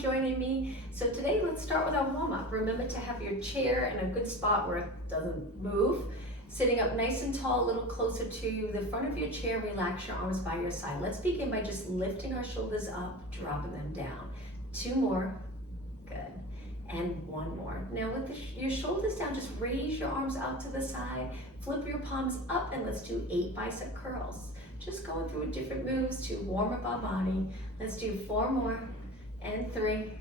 joining me. So today let's start with our warm-up. Remember to have your chair in a good spot where it doesn't move. Sitting up nice and tall, a little closer to the front of your chair, relax your arms by your side. Let's begin by just lifting our shoulders up, dropping them down. 2 more, good. And 1 more. Now with your shoulders down, just raise your arms out to the side, flip your palms up, and let's do 8 bicep curls. Just going through different moves to warm up our body. Let's do 4 more, and 3,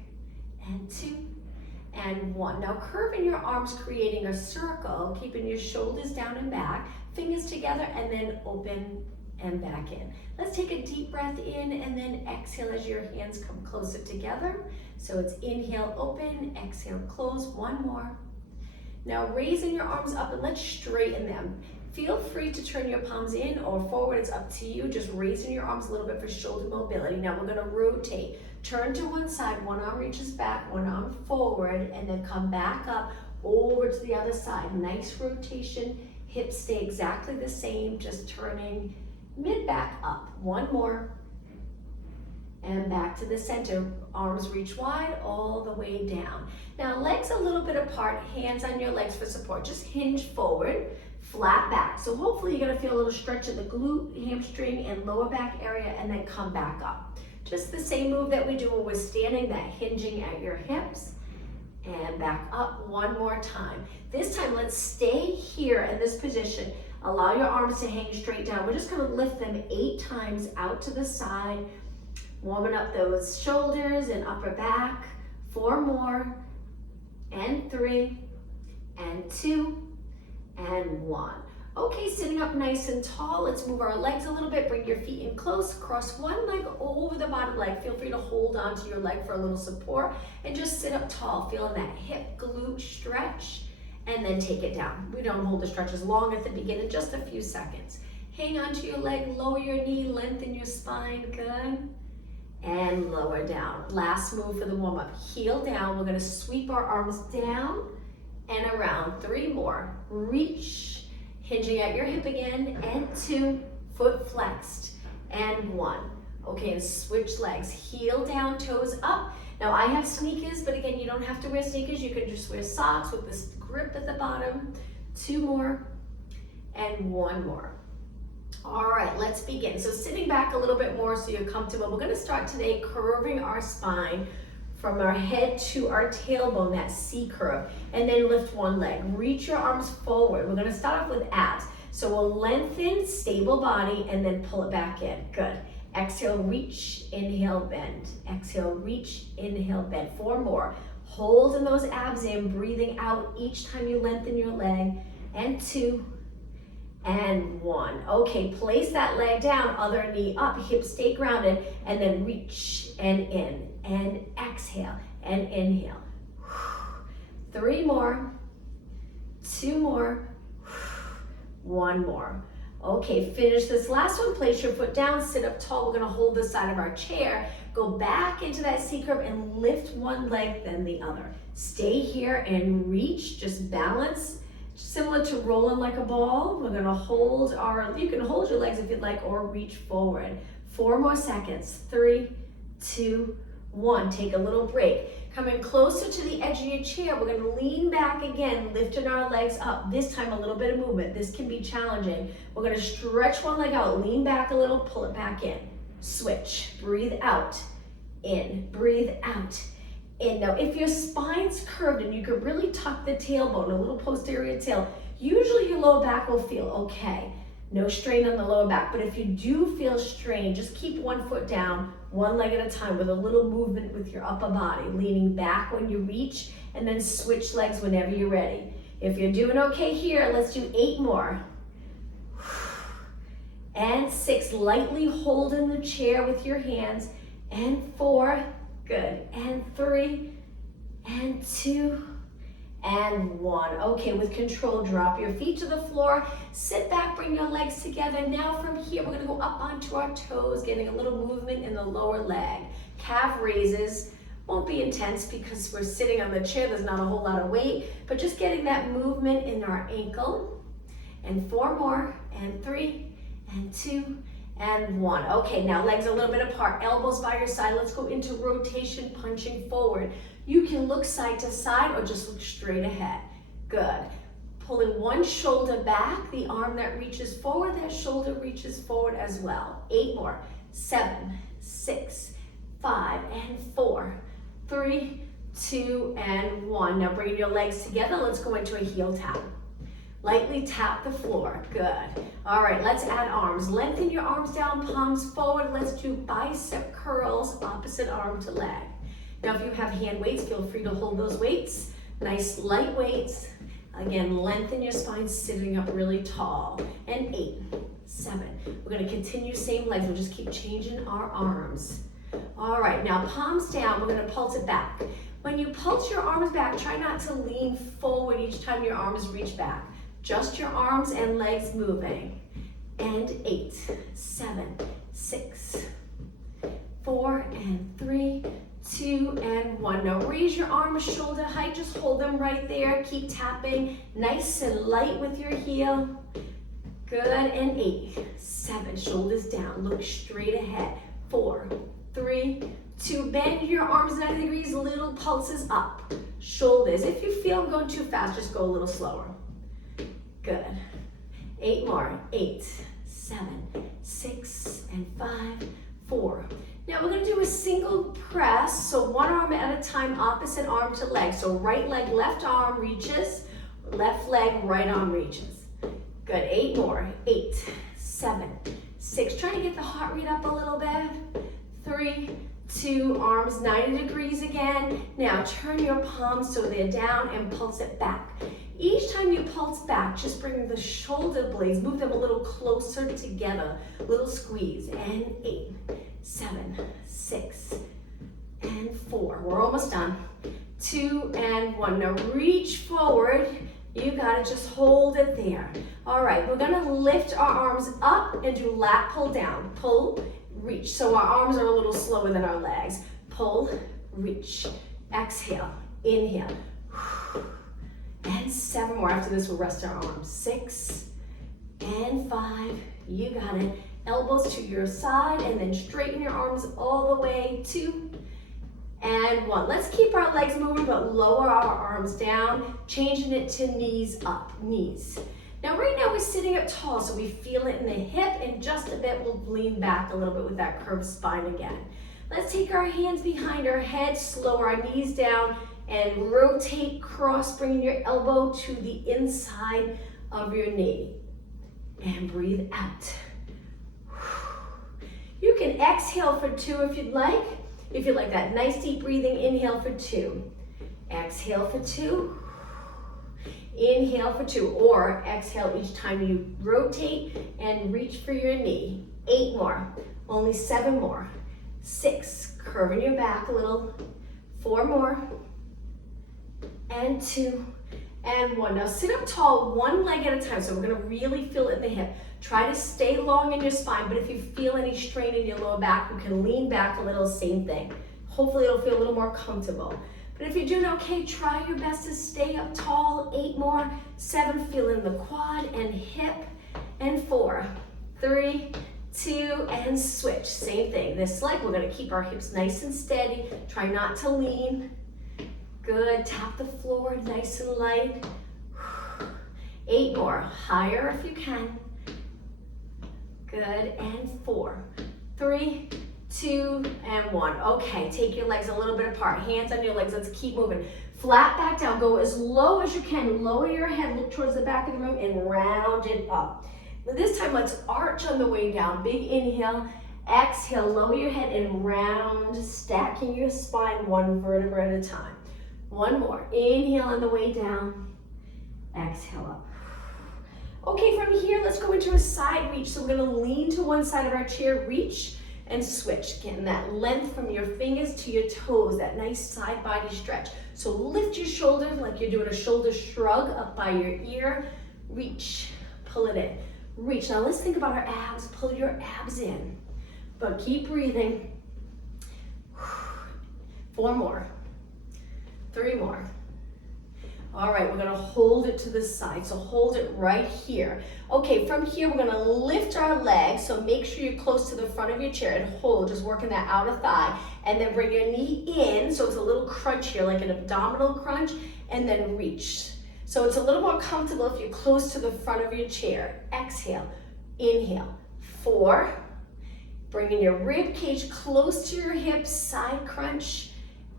and 2, and 1. Now curving your arms, creating a circle, keeping your shoulders down and back, fingers together, and then open and back in. Let's take a deep breath in and then exhale as your hands come closer together. So it's inhale, open, exhale, close. 1 more. Now raising your arms up and let's straighten them. Feel free to turn your palms in or forward, it's up to you. Just raising your arms a little bit for shoulder mobility. Now we're gonna rotate. Turn to one side, one arm reaches back, one arm forward, and then come back up over to the other side. Nice rotation, hips stay exactly the same, just turning mid back up. 1 more, and back to the center. Arms reach wide all the way down. Now legs a little bit apart, hands on your legs for support. Just hinge forward, flat back. So hopefully you're gonna feel a little stretch in the glute, hamstring, and lower back area, and then come back up. Just the same move that we do when we're standing, that hinging at your hips, and back up 1 more time. This time, let's stay here in this position. Allow your arms to hang straight down. We're just gonna lift them 8 times out to the side, warming up those shoulders and upper back. 4 more, and 3, and 2, and 1. Okay, sitting up nice and tall. Let's move our legs a little bit. Bring your feet in close. Cross one leg over the bottom leg. Feel free to hold on to your leg for a little support. And just sit up tall, feeling that hip glute stretch. And then take it down. We don't hold the stretch as long at the beginning, just a few seconds. Hang on to your leg, lower your knee, lengthen your spine, good. And lower down. Last move for the warm up. Heel down. We're gonna sweep our arms down and around. 3 more. Reach. Hinging at your hip again, and 2, foot flexed, and 1. Okay, and switch legs, heel down, toes up. Now I have sneakers, but again, you don't have to wear sneakers. You can just wear socks with this grip at the bottom. 2 more, and 1 more. All right, let's begin. So sitting back a little bit more so you're comfortable. We're gonna start today curving our spine from our head to our tailbone, that C curve, and then lift one leg. Reach your arms forward. We're gonna start off with abs. So we'll lengthen, stable body, and then pull it back in. Good. Exhale, reach, inhale, bend. Exhale, reach, inhale, bend. 4 more. Holding those abs in, breathing out each time you lengthen your leg. And 2, and 1. Okay, place that leg down, other knee up, hips stay grounded, and then reach and in. And exhale and inhale. 3 more, 2 more, 1 more. Okay, finish this last one. Place your foot down, sit up tall. We're gonna hold the side of our chair. Go back into that C curve and lift one leg, then the other. Stay here and reach, just balance. Similar to rolling like a ball. We're gonna hold you can hold your legs if you'd like, or reach forward. 4 more seconds. 3, 2, 1. Take a little break. Coming closer to the edge of your chair, we're gonna lean back again, lifting our legs up. This time a little bit of movement. This can be challenging. We're gonna stretch one leg out, lean back a little, pull it back in. Switch, breathe out, in, breathe out, in. Now if your spine's curved and you can really tuck the tailbone, a little posterior tail, usually your lower back will feel okay. No strain on the lower back, but if you do feel strain, just keep 1 foot down, 1 leg at a time with a little movement with your upper body, leaning back when you reach, and then switch legs whenever you're ready. If you're doing okay here, let's do 8 more. And 6, lightly holding the chair with your hands, and 4, good, and 3, and 2, and 1. Okay, with control, drop your feet to the floor, sit back, bring your legs together. Now from here, we're gonna go up onto our toes, getting a little movement in the lower leg. Calf raises, won't be intense because we're sitting on the chair, there's not a whole lot of weight, but just getting that movement in our ankle. And 4 more, and 3, and 2, and 1. Okay, now legs a little bit apart, elbows by your side. Let's go into rotation, punching forward. You can look side to side or just look straight ahead. Good. Pulling one shoulder back, the arm that reaches forward, that shoulder reaches forward as well. 8 more. 7, 6, 5, and 4, 3, 2, and 1. Now bring your legs together. Let's go into a heel tap. Lightly tap the floor. Good. All right, let's add arms. Lengthen your arms down, palms forward. Let's do bicep curls, opposite arm to leg. Now if you have hand weights, feel free to hold those weights. Nice light weights. Again, lengthen your spine, sitting up really tall. And 8, 7. We're going to continue same legs. We'll just keep changing our arms. All right, now palms down. We're going to pulse it back. When you pulse your arms back, try not to lean forward each time your arms reach back. Just your arms and legs moving. And 8, 7, 6, 4, and 3, 2, and 1. Now raise your arms shoulder height. Just hold them right there. Keep tapping nice and light with your heel. Good. And 8, 7. Shoulders down. Look straight ahead. 4, 3, 2. Bend your arms 90 degrees. Little pulses up. Shoulders. If you feel I'm going too fast, just go a little slower. Good. 8 more. 8, 7, 6, and 5, 4. Now we're going to do a single press, so one arm at a time, opposite arm to leg. So right leg, left arm reaches, left leg, right arm reaches. Good. 8 more. 8, 7, 6. Try to get the heart rate up a little bit. 3, 2, arms 90 degrees again. Now turn your palms so they're down and pulse it back. Each time you pulse back, just bring the shoulder blades, move them a little closer together. Little squeeze. And 8, 7, 6, and 4. We're almost done. 2, and 1. Now reach forward. You got to just hold it there. All right, we're going to lift our arms up and do lat pull down. Pull, reach. So our arms are a little slower than our legs. Pull, reach. Exhale, inhale. And 7 more. After this, we'll rest our arms. 6 and 5. You got it. Elbows to your side and then straighten your arms all the way. 2 and 1. Let's keep our legs moving but lower our arms down, changing it to knees up, knees. Now right now we're sitting up tall, so we feel it in the hip. In just a bit, we'll lean back a little bit with that curved spine again. Let's take our hands behind our head, slow our knees down, and rotate, cross, bringing your elbow to the inside of your knee. And breathe out. You can exhale for 2 if you'd like. If you like that nice deep breathing, inhale for 2. Exhale for 2. Inhale for 2. Or exhale each time you rotate and reach for your knee. 8 more. Only 7 more. 6. Curving your back a little. 4 more. And 2, and 1. Now sit up tall, one leg at a time. So we're going to really feel it in the hip. Try to stay long in your spine, but if you feel any strain in your lower back, you can lean back a little, same thing. Hopefully it'll feel a little more comfortable. But if you're doing okay, try your best to stay up tall. 8 more. 7, feel in the quad and hip. And 4, 3, 2, and switch. Same thing. This leg, we're going to keep our hips nice and steady. Try not to lean. Good. Tap the floor nice and light. 8 more. Higher if you can. Good. And 4, 3, 2, and 1. Okay, take your legs a little bit apart. Hands on your legs. Let's keep moving. Flat back down. Go as low as you can. Lower your head. Look towards the back of the room and round it up. Now this time, let's arch on the way down. Big inhale. Exhale. Lower your head and round, stacking your spine 1 vertebra at a time. 1 more. Inhale on the way down. Exhale up. Okay, from here, let's go into a side reach. So we're going to lean to one side of our chair, reach, and switch. Getting that length from your fingers to your toes, that nice side body stretch. So lift your shoulders like you're doing a shoulder shrug up by your ear. Reach, pull it in. Reach. Now let's think about our abs. Pull your abs in. But keep breathing. 4 more. 3 more. All right, we're gonna hold it to the side, so hold it right here. Okay, from here, we're gonna lift our legs, so make sure you're close to the front of your chair and hold, just working that outer thigh, and then bring your knee in, so it's a little crunch here, like an abdominal crunch, and then reach. So it's a little more comfortable if you're close to the front of your chair. Exhale, inhale, 4, bringing your rib cage close to your hips, side crunch,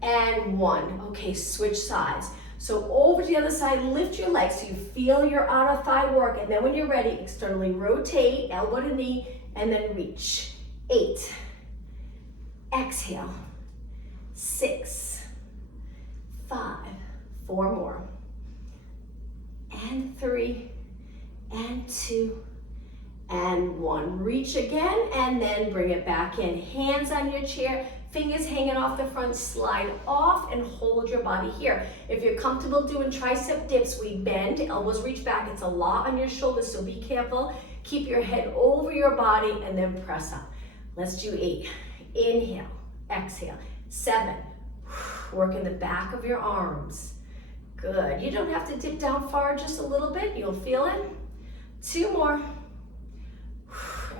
and 1. Okay, switch sides. So over to the other side, lift your legs so you feel your outer thigh work, and then when you're ready, externally rotate, elbow to knee, and then reach. 8, exhale, 6, 5, 4 more, and 3, and 2, and 1. Reach again, and then bring it back in. Hands on your chair, fingers hanging off the front, slide off and hold your body here. If you're comfortable doing tricep dips, we bend, elbows reach back. It's a lot on your shoulders, so be careful. Keep your head over your body and then press up. Let's do 8. Inhale, exhale. 7, working the back of your arms. Good. You don't have to dip down far, just a little bit. You'll feel it. 2 more.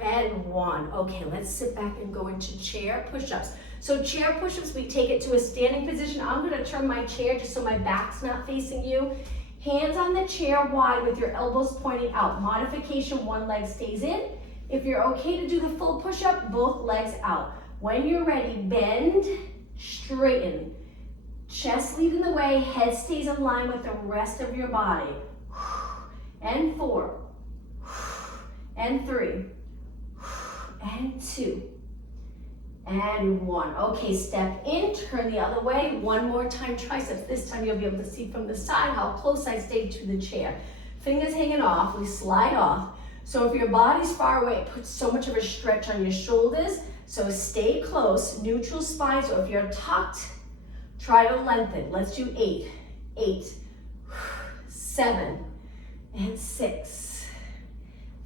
And 1. Okay, let's sit back and go into chair push-ups. So chair push-ups, we take it to a standing position. I'm gonna turn my chair just so my back's not facing you. Hands on the chair wide with your elbows pointing out. Modification, one leg stays in. If you're okay to do the full push-up, both legs out. When you're ready, bend, straighten. Chest leading the way, head stays in line with the rest of your body. And 4, and 3, and 2, and 1. Okay, step in, turn the other way. One more time, triceps. This time you'll be able to see from the side how close I stayed to the chair. Fingers hanging off, we slide off. So if your body's far away, it puts so much of a stretch on your shoulders. So stay close, neutral spine. So if you're tucked, try to lengthen. Let's do 8, 8, 7, and 6,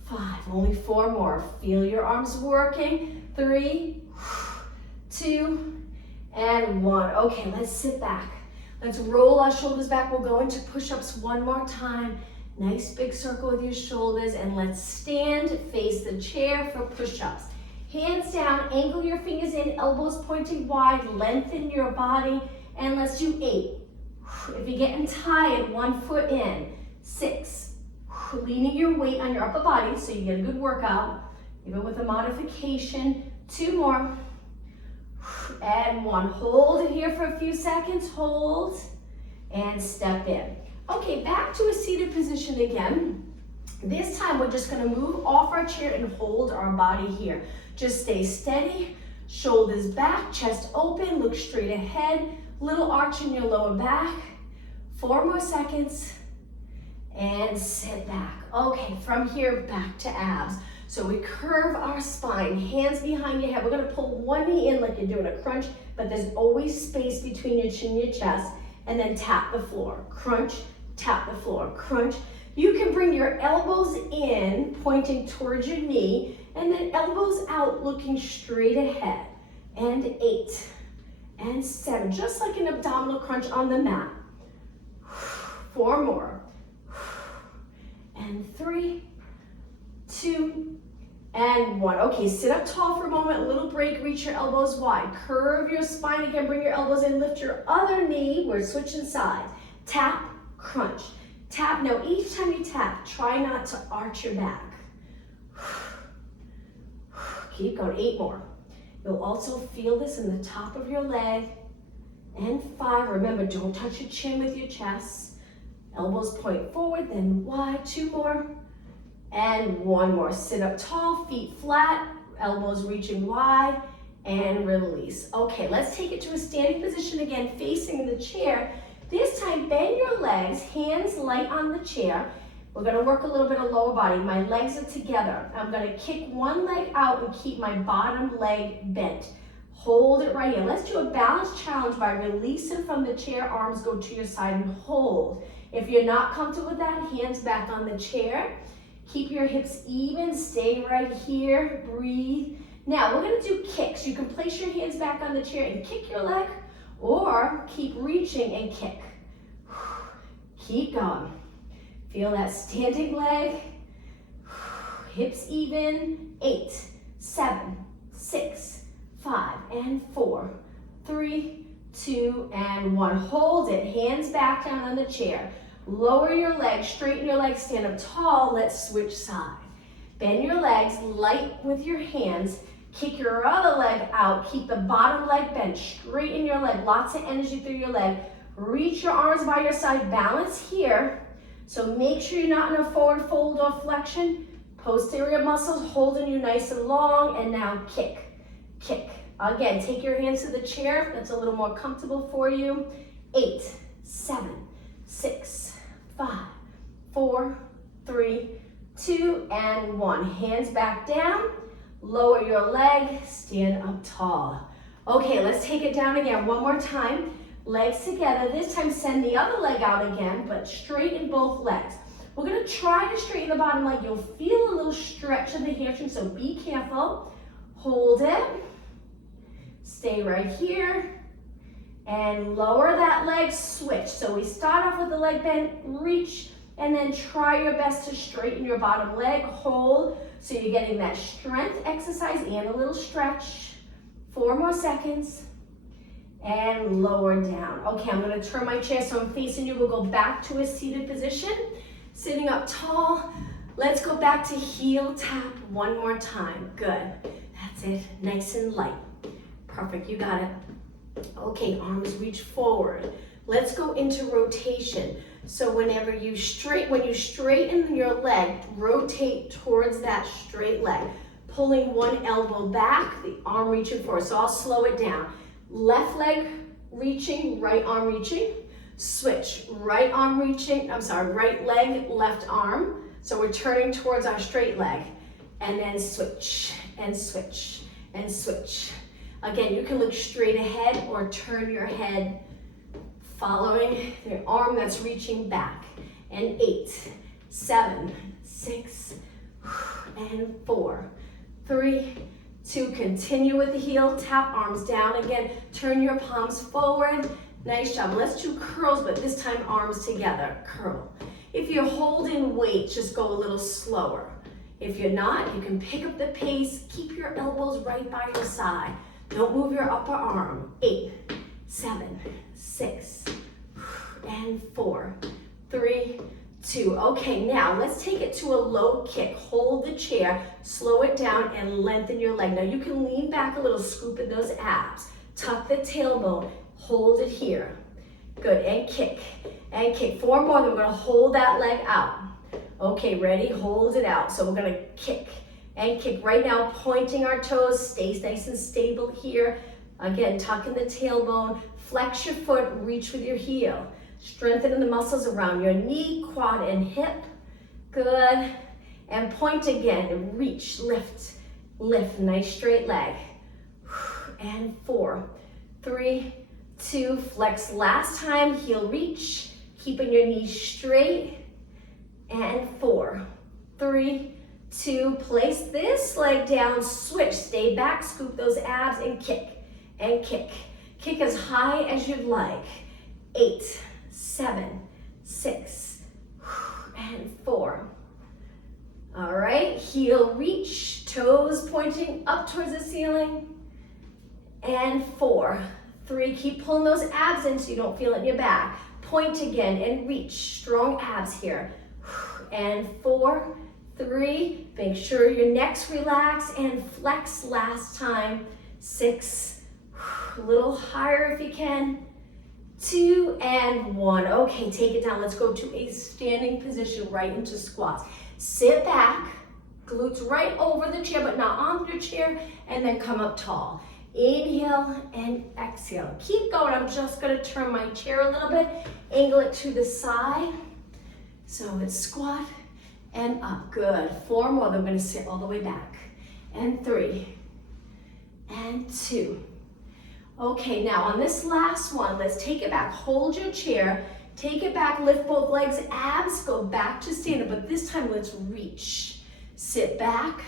5. Only 4 more. Feel your arms working. 3, 2, and 1. Okay, let's sit back. Let's roll our shoulders back. We'll go into push-ups one more time. Nice big circle with your shoulders, and let's stand, face the chair for push-ups. Hands down, angle your fingers in, elbows pointing wide, lengthen your body, and let's do 8. If you're getting tired, 1 foot in. 6, leaning your weight on your upper body so you get a good workout, even with a modification. 2 more, and 1. Hold it here for a few seconds, hold, and step in. Okay, back to a seated position again. This time we're just gonna move off our chair and hold our body here. Just stay steady, shoulders back, chest open, look straight ahead, little arch in your lower back. 4 more seconds, and sit back. Okay, from here, back to abs. So we curve our spine, hands behind your head. We're gonna pull one knee in like you're doing a crunch, but there's always space between your chin and your chest, and then tap the floor. Crunch, tap the floor, crunch. You can bring your elbows in, pointing towards your knee, and then elbows out, looking straight ahead. And 8, and 7, just like an abdominal crunch on the mat. 4 more. And 3, 2, and 1. Okay, sit up tall for a moment, a little break, reach your elbows wide. Curve your spine again, bring your elbows in, lift your other knee. We're switching sides. Tap, crunch, tap. Now each time you tap, try not to arch your back. Keep going, 8 more. You'll also feel this in the top of your leg. And 5, remember, don't touch your chin with your chest. Elbows point forward, then wide. 2 more. And 1 more. Sit up tall, feet flat, elbows reaching wide, and release. Okay, let's take it to a standing position again, facing the chair. This time, bend your legs, hands light on the chair. We're gonna work a little bit of lower body. My legs are together. I'm gonna kick one leg out and keep my bottom leg bent. Hold it right here. Let's do a balance challenge by releasing from the chair, arms go to your side and hold. If you're not comfortable with that, hands back on the chair. Keep your hips even, stay right here, breathe. Now we're gonna do kicks. You can place your hands back on the chair and kick your leg, or keep reaching and kick. Keep going. Feel that standing leg. Hips even. 8, 7, 6, 5, and 4, 3, 2, and 1. Hold it. Hands back down on the chair. Lower your legs, straighten your legs, stand up tall. Let's switch sides. Bend your legs, light with your hands. Kick your other leg out. Keep the bottom leg bent. Straighten your leg. Lots of energy through your leg. Reach your arms by your side. Balance here. So make sure you're not in a forward fold or flexion. Posterior muscles holding you nice and long. And now kick, kick. Again, take your hands to the chair. That's a little more comfortable for you. 8, 7, 6, 5, 4, 3, 2, and 1. Hands back down. Lower your leg. Stand up tall. Okay, let's take it down again. One more time. Legs together. This time send the other leg out again, but straighten both legs. We're going to try to straighten the bottom leg. You'll feel a little stretch in the hamstring, so be careful. Hold it. Stay right here. And lower that leg, switch. So we start off with the leg bend, reach, and then try your best to straighten your bottom leg. Hold, so you're getting that strength exercise and a little stretch. 4 more seconds. And lower down. Okay, I'm gonna turn my chair so I'm facing you. We'll go back to a seated position. Sitting up tall. Let's go back to heel tap one more time. Good. That's it. Nice and light. Perfect. You got it. Okay, arms reach forward. Let's go into rotation. So whenever you when you straighten your leg, rotate towards that straight leg. Pulling one elbow back, the arm reaching forward. So I'll slow it down. Left leg reaching, right arm reaching. Switch, right arm reaching, right leg, left arm. So we're turning towards our straight leg. And then switch, and switch, and switch. Again, you can look straight ahead or turn your head following the arm that's reaching back. And 8, 7, 6, and 4, 3, 2. Continue with the heel tap, arms down again. Turn your palms forward. Nice job. Let's do curls, but this time arms together. Curl. If you're holding weight, just go a little slower. If you're not, you can pick up the pace. Keep your elbows right by your side. Don't move your upper arm. 8, 7, 6, and 4, 3, 2. Okay, now let's take it to a low kick. Hold the chair, slow it down, and lengthen your leg. Now you can lean back a little, scoop in those abs. Tuck the tailbone, hold it here. Good, and kick, and kick. 4 more, then we're gonna hold that leg out. Okay, ready? Hold it out. So we're gonna kick and kick. Right now, pointing our toes, stay nice and stable here. Again, tuck in the tailbone, flex your foot, reach with your heel. Strengthening the muscles around your knee, quad, and hip. Good. And point again, and reach, lift, lift. Nice straight leg. And 4, 3, 2, flex last time, heel reach, keeping your knees straight. And 4, 3, 2, place this leg down, switch, stay back, scoop those abs, and kick, and kick. Kick as high as you'd like. 8, 7, 6, and 4. All right, heel reach, toes pointing up towards the ceiling. And 4, 3, keep pulling those abs in so you don't feel it in your back. Point again and reach, strong abs here. And 4, 3, make sure your neck's relaxed and flex last time. 6, a little higher if you can. 2 and 1. Okay, take it down. Let's go to a standing position right into squats. Sit back, glutes right over the chair, but not on your chair, and then come up tall. Inhale and exhale. Keep going. I'm just going to turn my chair a little bit, angle it to the side. So it's squat and up. Good. 4 more. Then I'm going to sit all the way back. And 3 and 2. Okay, now on this last one, let's take it back. Hold your chair, take it back, lift both legs, abs, go back to standing, but this time let's reach. Sit back,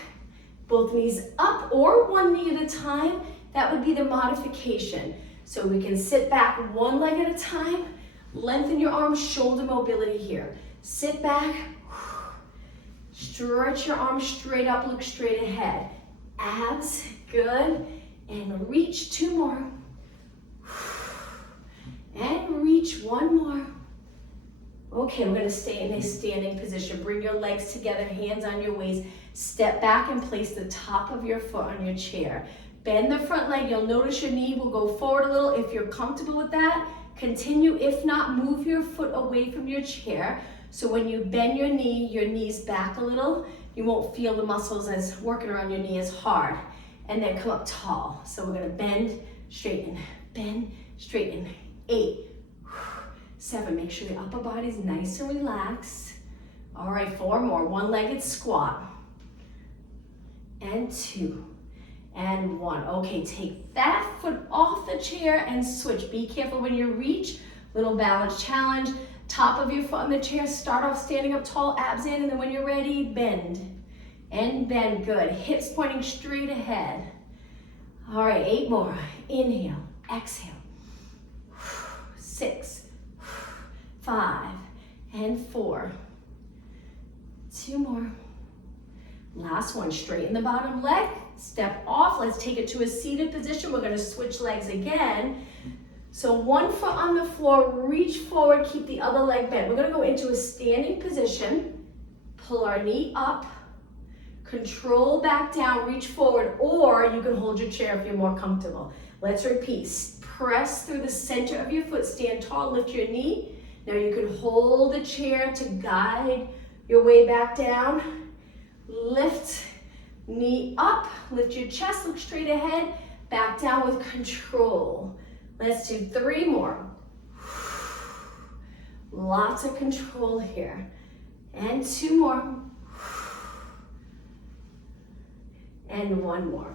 both knees up or one knee at a time. That would be the modification. So we can sit back one leg at a time, Lengthen your arms, shoulder mobility here. Sit back, stretch your arms straight up, look straight ahead. Abs, good. And reach, 2 more. And reach, 1 more. Okay, we're gonna stay in a standing position. Bring your legs together, hands on your waist. Step back and place the top of your foot on your chair. Bend the front leg. You'll notice your knee will go forward a little. If you're comfortable with that, continue. If not, move your foot away from your chair. So when you bend your knee's back a little. You won't feel the muscles as working around your knee as hard. And then come up tall. So we're gonna bend, straighten, 8, 7, make sure the upper body's nice and relaxed. All right, 4 more, one-legged squat. And 2, and 1. Okay, take that foot off the chair and switch. Be careful when you reach, little balance challenge. Top of your foot on the chair, start off standing up tall, abs in, and then when you're ready, bend. And bend, good. Hips pointing straight ahead. All right, 8 more. Inhale, exhale. 6, 5, and 4. 2 more. Last one, straighten the bottom leg. Step off, let's take it to a seated position. We're gonna switch legs again. So one foot on the floor, reach forward, keep the other leg bent. We're gonna go into a standing position. Pull our knee up. Control back down, reach forward, or you can hold your chair if you're more comfortable. Let's repeat. Press through the center of your foot, stand tall, lift your knee. Now you can hold the chair to guide your way back down. Lift, knee up, lift your chest, look straight ahead, back down with control. Let's do 3 more. Lots of control here. And 2 more. And 1 more.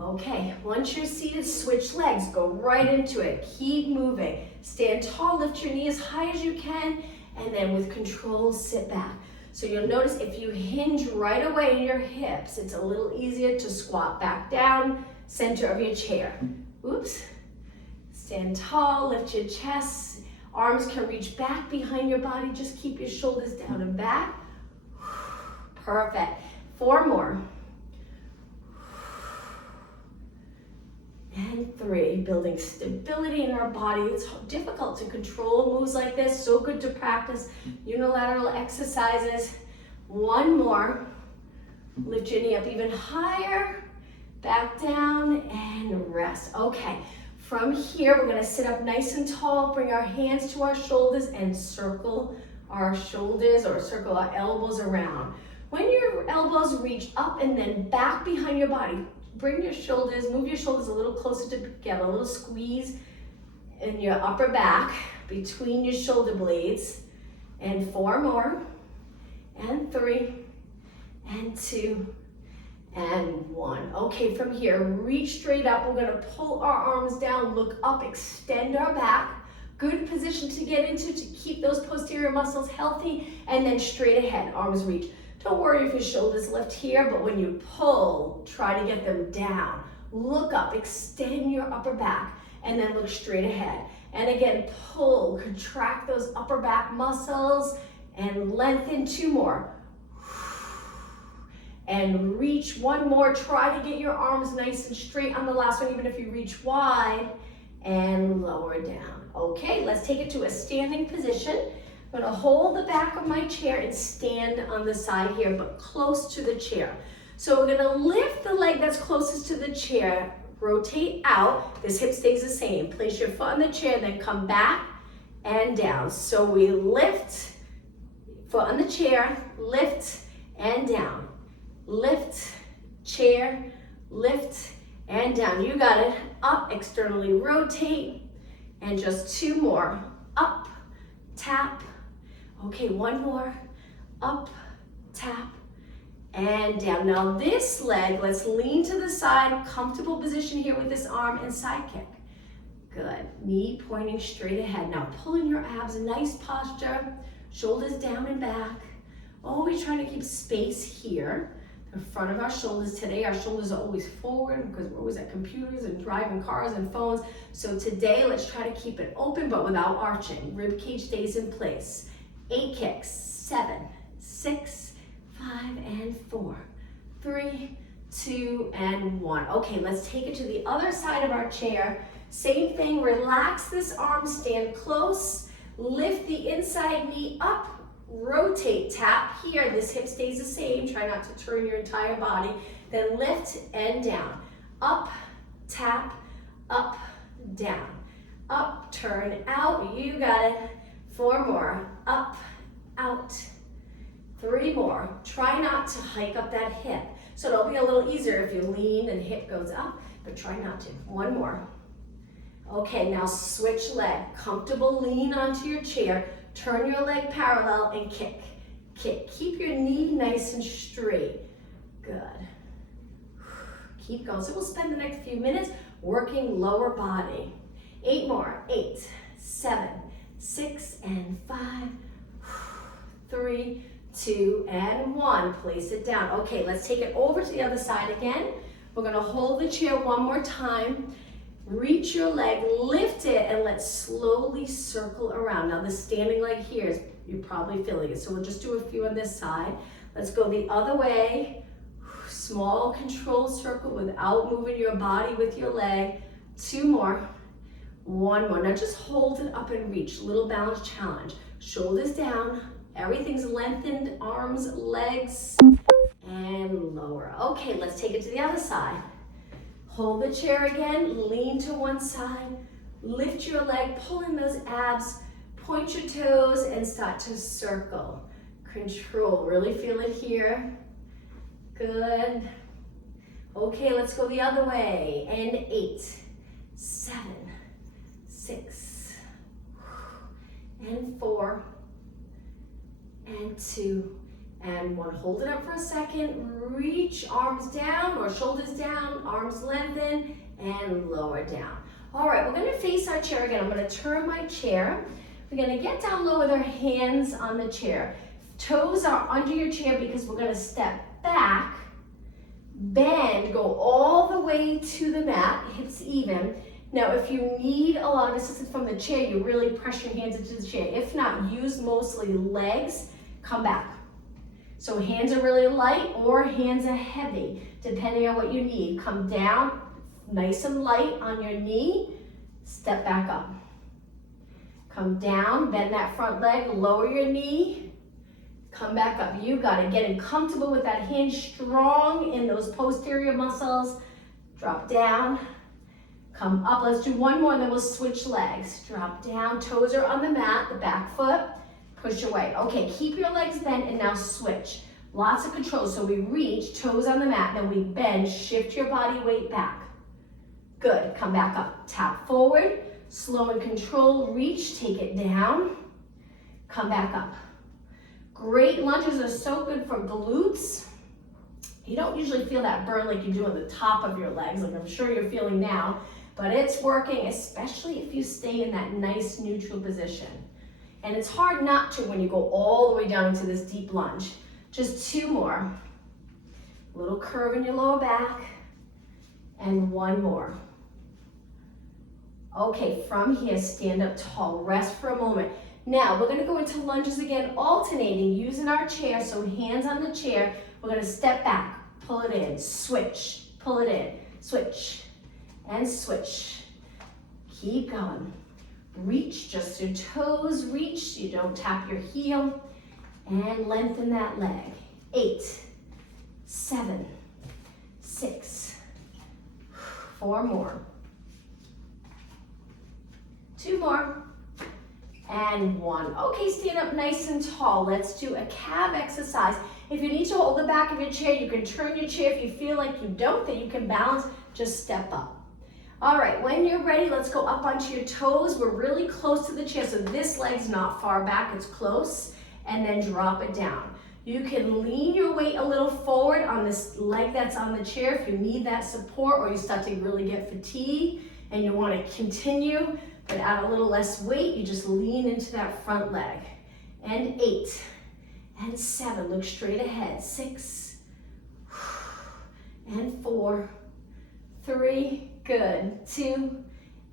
Okay, once you're seated, switch legs, go right into it. Keep moving. Stand tall, lift your knee as high as you can, and then with control, sit back. So you'll notice if you hinge right away in your hips, it's a little easier to squat back down, center of your chair. Oops. Stand tall, lift your chest. Arms can reach back behind your body. Just keep your shoulders down and back. Perfect. 4 more. And 3, building stability in our body. It's difficult to control moves like this. So good to practice unilateral exercises. 1 more. Lift your knee up even higher. Back down and rest. Okay, from here, we're gonna sit up nice and tall. Bring our hands to our shoulders and circle our shoulders or circle our elbows around. When your elbows reach up and then back behind your body, bring your shoulders, move your shoulders a little closer together, a little squeeze in your upper back between your shoulder blades. And 4 more, and 3, and 2, and 1. Okay, from here, reach straight up. We're gonna pull our arms down, look up, extend our back. Good position to get into to keep those posterior muscles healthy, and then straight ahead, arms reach. Don't worry if your shoulders lift here, but when you pull, try to get them down. Look up, extend your upper back, and then look straight ahead. And again, pull, contract those upper back muscles, and lengthen. 2 more. And reach. 1 more. Try to get your arms nice and straight on the last one, even if you reach wide, and lower down. Okay, let's take it to a standing position. I'm gonna hold the back of my chair and stand on the side here, but close to the chair. So we're gonna lift the leg that's closest to the chair, rotate out, this hip stays the same. Place your foot on the chair, then come back and down. So we lift, foot on the chair, lift and down. Lift, chair, lift and down. You got it. Up, externally rotate, and just 2 more. Up, tap. Okay, 1 more. Up, tap, and down. Now this leg, let's lean to the side, comfortable position here with this arm and side kick. Good, knee pointing straight ahead. Now pulling your abs, nice posture, shoulders down and back. Always trying to keep space here. the front of our shoulders. Today our shoulders are always forward because we're always at computers and driving cars and phones. So today let's try to keep it open but without arching. Rib cage stays in place. 8 kicks, 7, 6, 5, and 4, 3, 2, and 1. Okay, let's take it to the other side of our chair. Same thing, relax this arm, stand close, lift the inside knee up, rotate, tap here, this hip stays the same, try not to turn your entire body, then lift and down, up, tap, up, down, up, turn, out, you got it, 4 more, up, out, 3 more, try not to hike up that hip, so it'll be a little easier if you lean and hip goes up, but try not to, 1 more. Okay, now switch leg, comfortable lean onto your chair, turn your leg parallel and kick, kick. Keep your knee nice and straight. Good. Keep going. So we'll spend the next few minutes working lower body. 8 more. 8, 7, 6, and 5, 3, 2, and 1. Place it down. Okay, let's take it over to the other side again. We're gonna hold the chair one more time. Reach your leg, lift it, and let's slowly circle around. Now this standing leg here, you're probably feeling it, so we'll just do a few on this side. Let's go the other way. Small controlled circle without moving your body with your leg. 2 more, 1 more. Now just hold it up and reach, little balance challenge. Shoulders down, everything's lengthened, arms, legs, and lower. Okay, let's take it to the other side. Hold the chair again, lean to one side, lift your leg, pull in those abs, point your toes, and start to circle. Control, really feel it here. Good. Okay, let's go the other way. And 8, 7, 6, and 4, and 2, and 1. Hold it up for a second. Reach, arms down or shoulders down, arms lengthen, and lower down. All right, we're gonna face our chair again. I'm gonna turn my chair. We're gonna get down low with our hands on the chair. Toes are under your chair because we're gonna step back, bend, go all the way to the mat, hips even. Now, if you need a lot of assistance from the chair, you really press your hands into the chair. If not, use mostly legs, come back. So hands are really light or hands are heavy, depending on what you need. Come down, nice and light on your knee, step back up. Come down, bend that front leg, lower your knee, come back up. You got it, getting comfortable with that hinge, strong in those posterior muscles. Drop down, come up. Let's do 1 more, then we'll switch legs. Drop down, toes are on the mat, the back foot. Push away. Okay, keep your legs bent and now switch. Lots of control. So we reach, toes on the mat, then we bend, shift your body weight back. Good, come back up. Tap forward, slow and control, reach, take it down, come back up. Great lunges are so good for glutes. You don't usually feel that burn like you do on the top of your legs, like I'm sure you're feeling now, but it's working, especially if you stay in that nice neutral position. And it's hard not to when you go all the way down into this deep lunge. Just 2 more. Little curve in your lower back. And 1 more. Okay, from here, stand up tall. Rest for a moment. Now, we're gonna go into lunges again, alternating, using our chair. So hands on the chair. We're gonna step back, pull it in, switch, pull it in, switch, and switch. Keep going. Reach, just your toes reach, so you don't tap your heel, and lengthen that leg. 8, 7, 6, 4 more, 2 more, and 1. Okay, stand up nice and tall. Let's do a calf exercise. If you need to hold the back of your chair, you can turn your chair. If you feel like you don't, then you can balance, just step up. All right, when you're ready, let's go up onto your toes. We're really close to the chair, so this leg's not far back, it's close, and then drop it down. You can lean your weight a little forward on this leg that's on the chair if you need that support or you start to really get fatigued and you want to continue, but add a little less weight, you just lean into that front leg. And 8, and 7, look straight ahead, 6, and 4, 3, good, 2,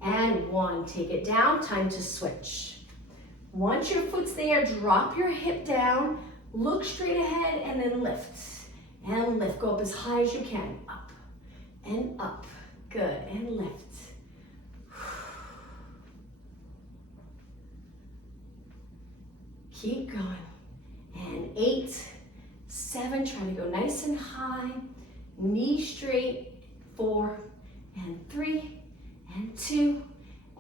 and 1. Take it down, time to switch. Once your foot's there, drop your hip down, look straight ahead, and then lift. And lift, go up as high as you can. Up and up, good, and lift. Keep going. And 8, 7, try to go nice and high. Knees straight, 4, and 3, and 2,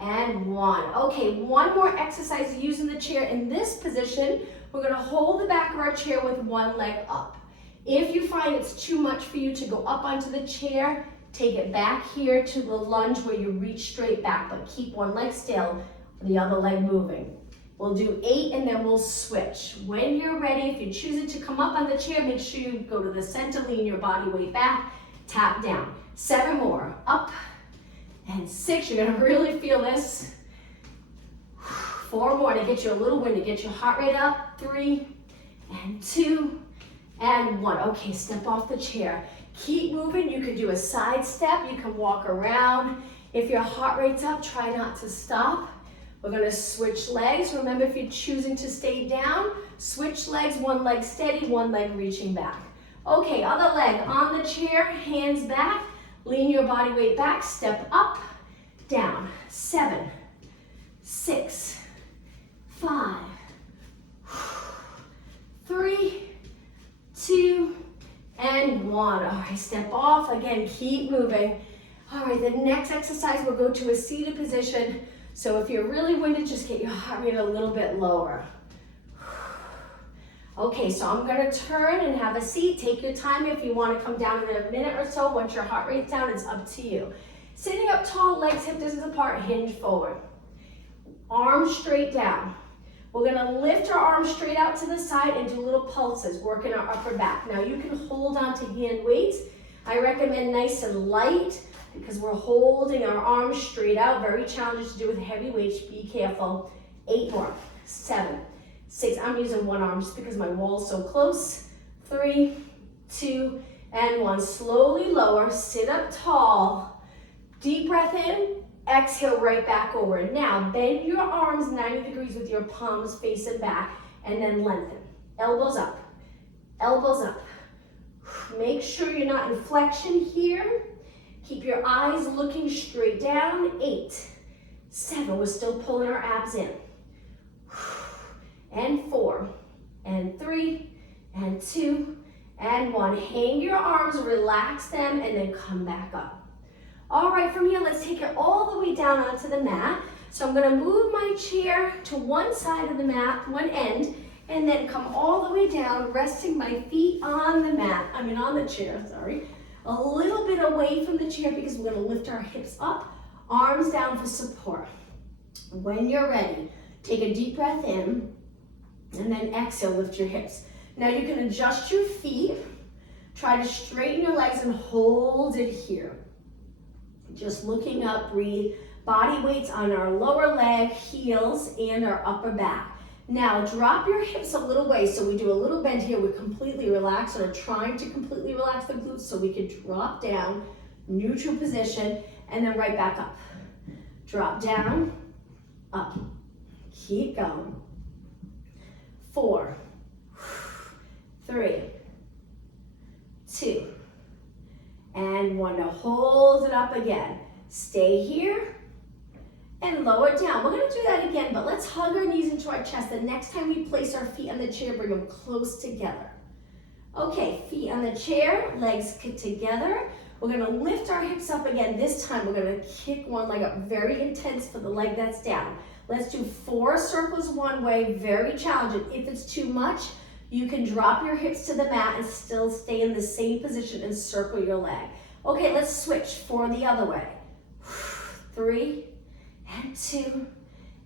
and 1. Okay, one more exercise using the chair. In this position, we're gonna hold the back of our chair with one leg up. If you find it's too much for you to go up onto the chair, take it back here to the lunge where you reach straight back, but keep one leg still, the other leg moving. We'll do 8 and then we'll switch. When you're ready, if you're choosing to come up on the chair, make sure you go to the center, lean your body weight back, tap down. 7 more, up, and 6, you're gonna really feel this. 4 more to get you a little wind, to get your heart rate up. 3, and 2, and 1. Okay, step off the chair. Keep moving, you can do a side step, you can walk around. If your heart rate's up, try not to stop. We're gonna switch legs. Remember, if you're choosing to stay down, switch legs, one leg steady, one leg reaching back. Okay, other leg on the chair, hands back, lean your body weight back, step up, down. 7, 6, 5, 3, 2, and 1. All right, step off. Again, keep moving. All right, the next exercise, we'll go to a seated position. So if you're really winded, just get your heart rate a little bit lower. Okay, so I'm gonna turn and have a seat. Take your time. If you wanna come down in a minute or so, once your heart rate's down, it's up to you. Sitting up tall, legs hip distance apart, hinge forward. Arms straight down. We're gonna lift our arms straight out to the side and do little pulses, working our upper back. Now you can hold on to hand weights. I recommend nice and light because we're holding our arms straight out. Very challenging to do with heavy weights, be careful. 8 more, 7, 6, I'm using one arm just because my wall's so close. 3, 2, and 1. Slowly lower, sit up tall. Deep breath in, exhale right back over. Now bend your arms 90 degrees with your palms facing back and then lengthen. Elbows up, elbows up. Make sure you're not in flexion here. Keep your eyes looking straight down. 8, 7, we're still pulling our abs in. And 4, and 3, and 2, and 1. Hang your arms, relax them, and then come back up. All right, from here, let's take it all the way down onto the mat. So I'm gonna move my chair to one side of the mat, one end, and then come all the way down, resting my feet on the mat, on the chair, sorry. A little bit away from the chair because we're gonna lift our hips up, arms down for support. When you're ready, take a deep breath in, and then exhale, lift your hips. Now you can adjust your feet, try to straighten your legs and hold it here. Just looking up, breathe. Body weights on our lower leg, heels, and our upper back. Now drop your hips a little way, so we do a little bend here. We're completely relaxed, or trying to completely relax the glutes so we can drop down, neutral position, and then right back up. Drop down, up. Keep going. 4, 3, 2, and 1. Now hold it up again. Stay here and lower down. We're gonna do that again, but let's hug our knees into our chest. The next time we place our feet on the chair, bring them close together. Okay, feet on the chair, legs kick together. We're gonna lift our hips up again. This time we're gonna kick one leg up, very intense for the leg that's down. Let's do 4 circles one way, very challenging. If it's too much, you can drop your hips to the mat and still stay in the same position and circle your leg. Okay, let's switch for the other way. 3, and 2,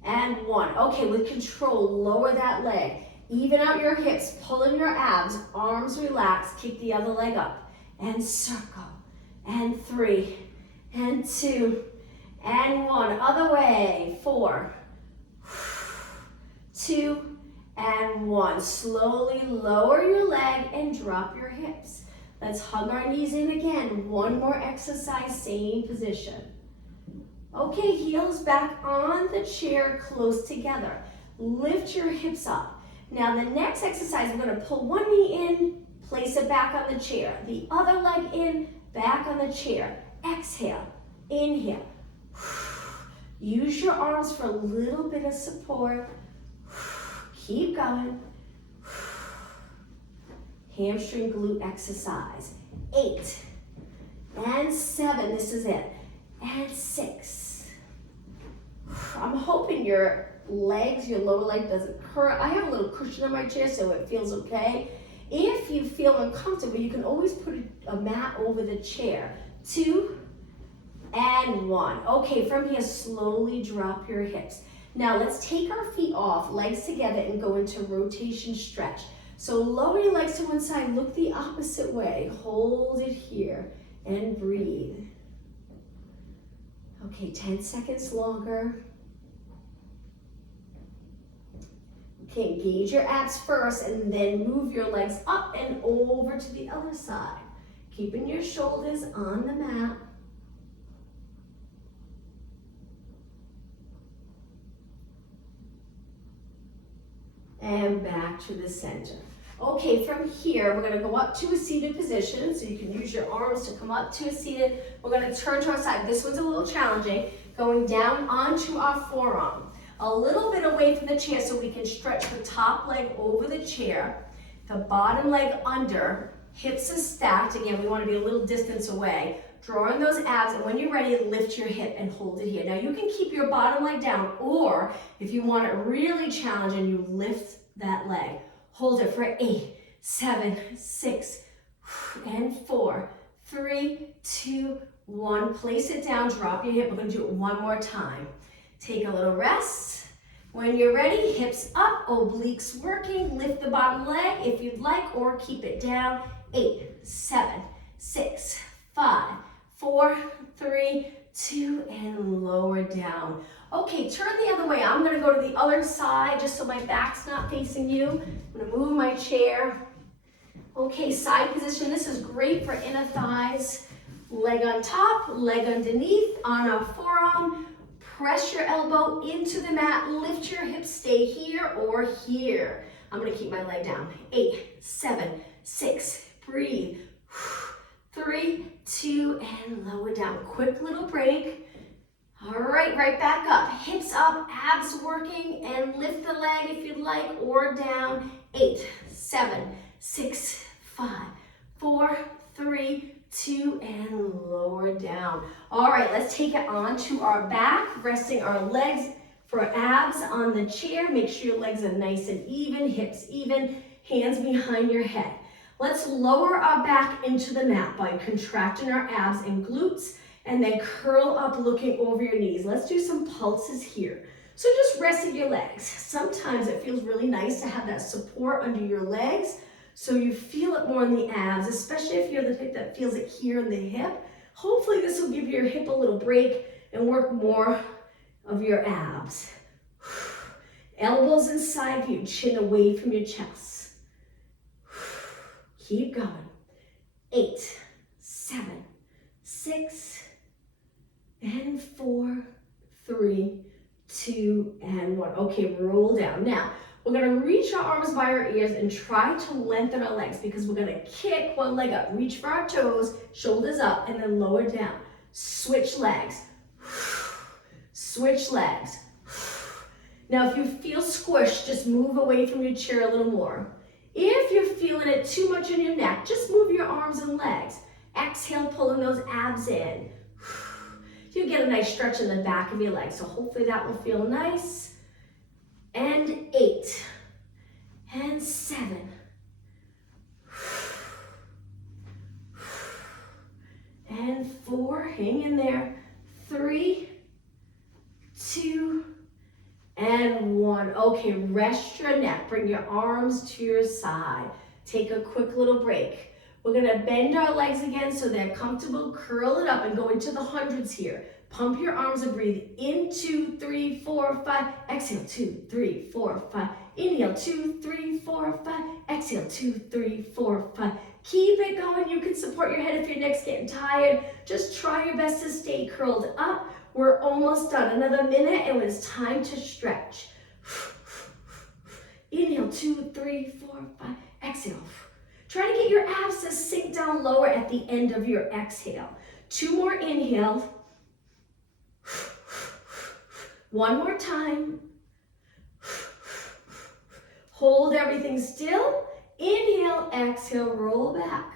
and 1. Okay, with control, lower that leg. Even out your hips, pull in your abs, arms relaxed, kick the other leg up, and circle. And 3, and 2, and 1. Other way. 4, 2, and 1. Slowly lower your leg and drop your hips. Let's hug our knees in again. One more exercise, same position. Okay, heels back on the chair, close together. Lift your hips up. Now the next exercise, we're gonna pull one knee in, place it back on the chair. The other leg in, back on the chair. Exhale, inhale. Use your arms for a little bit of support. Keep going. Hamstring glute exercise. 8 and 7, this is it. And 6. I'm hoping your legs, your lower leg doesn't hurt. I have a little cushion on my chair so it feels okay. If you feel uncomfortable, you can always put a mat over the chair. 2 and 1. Okay, from here, slowly drop your hips. Now let's take our feet off, legs together, and go into rotation stretch. So lower your legs to one side, look the opposite way. Hold it here and breathe. Okay, 10 seconds longer. Okay, engage your abs first and then move your legs up and over to the other side. Keeping your shoulders on the mat. And back to the center. Okay, from here, we're gonna go up to a seated position, so you can use your arms to come up to a seated. We're gonna turn to our side. This one's a little challenging. Going down onto our forearm. A little bit away from the chair so we can stretch the top leg over the chair, the bottom leg under, hips are stacked. Again, we wanna be a little distance away. Drawing those abs, and when you're ready, lift your hip and hold it here. Now you can keep your bottom leg down, or if you want it really challenging, you lift that leg. Hold it for 8, 7, 6, and 4, 3, 2, 1. Place it down, drop your hip. We're gonna do it one more time. Take a little rest. When you're ready, hips up, obliques working. Lift the bottom leg if you'd like, or keep it down. 8, 7, 6, 5, 4, 3, 2, and lower down. Okay, turn the other way. I'm gonna go to the other side just so my back's not facing you. I'm gonna move my chair. Okay, side position. This is great for inner thighs. Leg on top, leg underneath, on our forearm. Press your elbow into the mat. Lift your hips, stay here or here. I'm gonna keep my leg down. 8, 7, 6, breathe. 3, 2, and lower down. Quick little break. All right, right back up. Hips up, abs working, and lift the leg if you'd like, or down. 8, 7, 6, 5, 4, 3, 2, and lower down. All right, let's take it onto our back, resting our legs for abs on the chair. Make sure your legs are nice and even, hips even, hands behind your head. Let's lower our back into the mat by contracting our abs and glutes, and then curl up looking over your knees. Let's do some pulses here. So just resting your legs. Sometimes it feels really nice to have that support under your legs so you feel it more in the abs, especially if you're the type that feels it here in the hip. Hopefully this will give your hip a little break and work more of your abs. Elbows inside view, chin away from your chest. Keep going. 8, 7, 6, and 4, 3, 2, and 1. Okay, roll down. Now, we're gonna reach our arms by our ears and try to lengthen our legs because we're gonna kick one leg up. Reach for our toes, shoulders up, and then lower down. Switch legs. Switch legs. Now, if you feel squished, just move away from your chair a little more. If you're feeling it too much in your neck, just move your arms and legs. Exhale, pulling those abs in. You get a nice stretch in the back of your legs, so hopefully that will feel nice. And 8, and 7, and 4, hang in there, 3, 2, and 1. Okay, rest your neck, bring your arms to your side. Take a quick little break. We're gonna bend our legs again so they're comfortable, curl it up and go into the hundreds here. Pump your arms and breathe in, 2, 3, 4, 5. Exhale, 2, 3, 4, 5. Inhale, 2, 3, 4, 5. Exhale, 2, 3, 4, 5. Keep it going. You can support your head if your neck's getting tired. Just try your best to stay curled up. We're almost done. Another minute and it's time to stretch. Inhale, 2, 3, 4, 5. Exhale. Try to get your abs to sink down lower at the end of your exhale. 2 more inhale. 1 more time. Hold everything still. Inhale, exhale, roll back.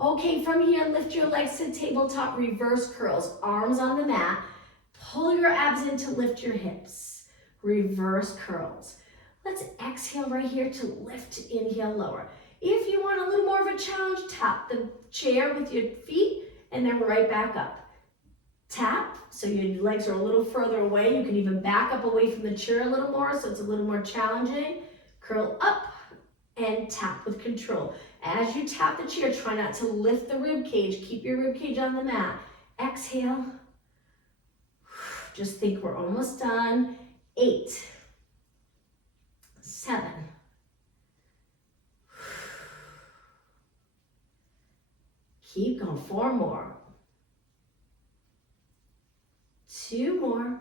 Okay, from here, lift your legs to tabletop reverse curls. Arms on the mat. Pull your abs in to lift your hips. Reverse curls. Let's exhale right here to lift, inhale, lower. If you want a little more of a challenge, tap the chair with your feet and then right back up. Tap, so your legs are a little further away. You can even back up away from the chair a little more, so it's a little more challenging. Curl up and tap with control. As you tap the chair, try not to lift the rib cage. Keep your rib cage on the mat. Exhale. Just think we're almost done. 8, 7. Keep going. 4 more. 2 more.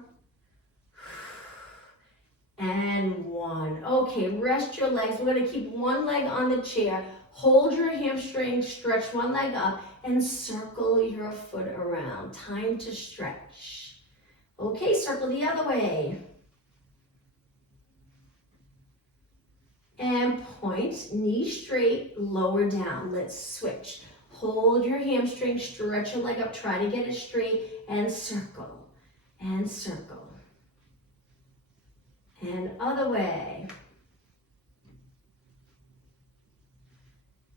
And 1. Okay, rest your legs. We're going to keep one leg on the chair. Hold your hamstring, stretch one leg up, and circle your foot around. Time to stretch. Okay, circle the other way. And point, knee straight, lower down. Let's switch. Hold your hamstring, stretch your leg up, try to get it straight, and circle. And circle. And other way.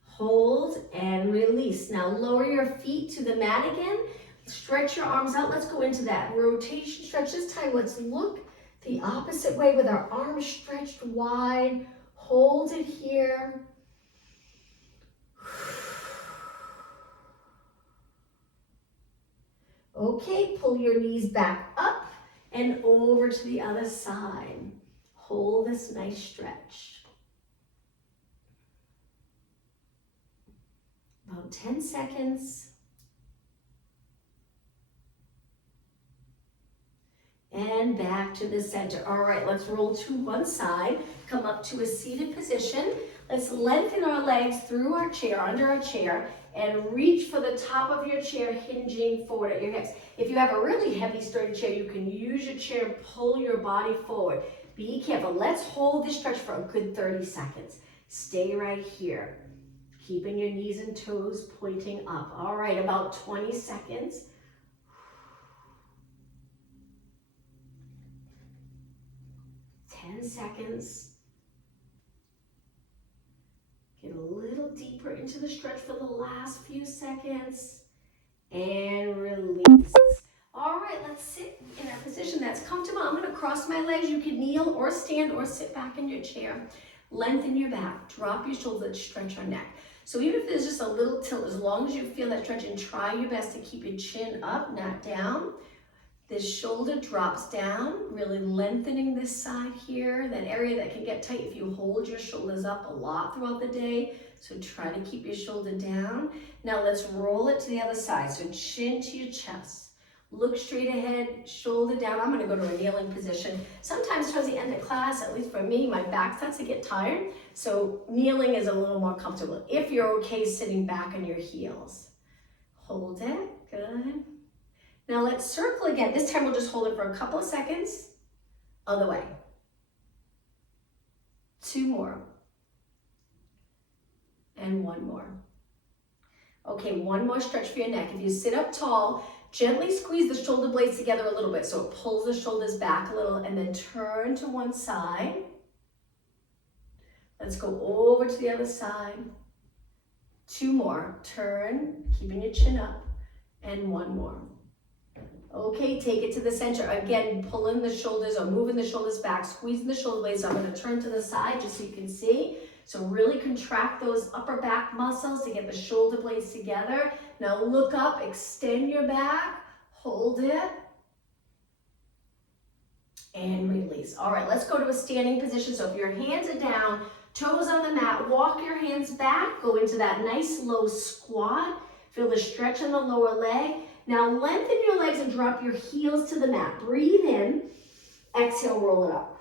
Hold and release. Now lower your feet to the mat again. Stretch your arms out. Let's go into that rotation stretch. This time, let's look the opposite way with our arms stretched wide. Hold it here. Okay, pull your knees back up and over to the other side. Hold this nice stretch. About 10 seconds. And back to the center. All right, let's roll to one side. Come up to a seated position. Let's lengthen our legs through our chair, under our chair, and reach for the top of your chair, hinging forward at your hips. If you have a really heavy sturdy chair, you can use your chair and pull your body forward. Be careful. Let's hold this stretch for a good 30 seconds. Stay right here. Keeping your knees and toes pointing up. All right, about 20 seconds. 10 seconds. Get a little deeper into the stretch for the last few seconds. And release. All right, let's sit in a position that's comfortable. I'm going to cross my legs. You can kneel or stand or sit back in your chair. Lengthen your back. Drop your shoulders, stretch your neck. So even if there's just a little tilt, as long as you feel that stretch, and try your best to keep your chin up, not down. This shoulder drops down, really lengthening this side here, that area that can get tight if you hold your shoulders up a lot throughout the day. So try to keep your shoulder down. Now let's roll it to the other side. So chin to your chest. Look straight ahead, shoulder down. I'm gonna go to a kneeling position. Sometimes towards the end of class, at least for me, my back starts to get tired. So kneeling is a little more comfortable. If you're okay sitting back on your heels. Hold it, good. Now let's circle again. This time we'll just hold it for a couple of seconds. Other way. 2 more. And 1 more. Okay, 1 more stretch for your neck. If you sit up tall, gently squeeze the shoulder blades together a little bit so it pulls the shoulders back a little, and then turn to one side. Let's go over to the other side. 2 more. Turn, keeping your chin up, and 1 more. Okay, take it to the center. Again, pulling the shoulders or moving the shoulders back, squeezing the shoulder blades. I'm going to turn to the side just so you can see. So really contract those upper back muscles to get the shoulder blades together. Now look up, extend your back, hold it, And release. All right, let's go to a standing position. So if your hands are down, toes on the mat, walk your hands back, go into that nice low squat. Feel the stretch in the lower leg. Now lengthen your legs and drop your heels to the mat. Breathe in, exhale, roll it up.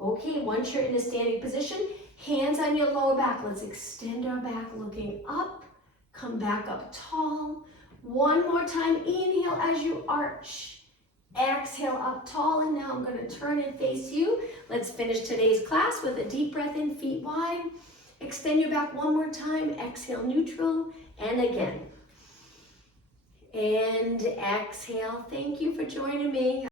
Okay, once you're in a standing position, hands on your lower back. Let's extend our back looking up. Come back up tall. One more time, inhale as you arch. Exhale up tall, and now I'm going to turn and face you. Let's finish today's class with a deep breath in, feet wide. Extend your back one more time. Exhale, neutral, and again. And exhale. Thank you for joining me.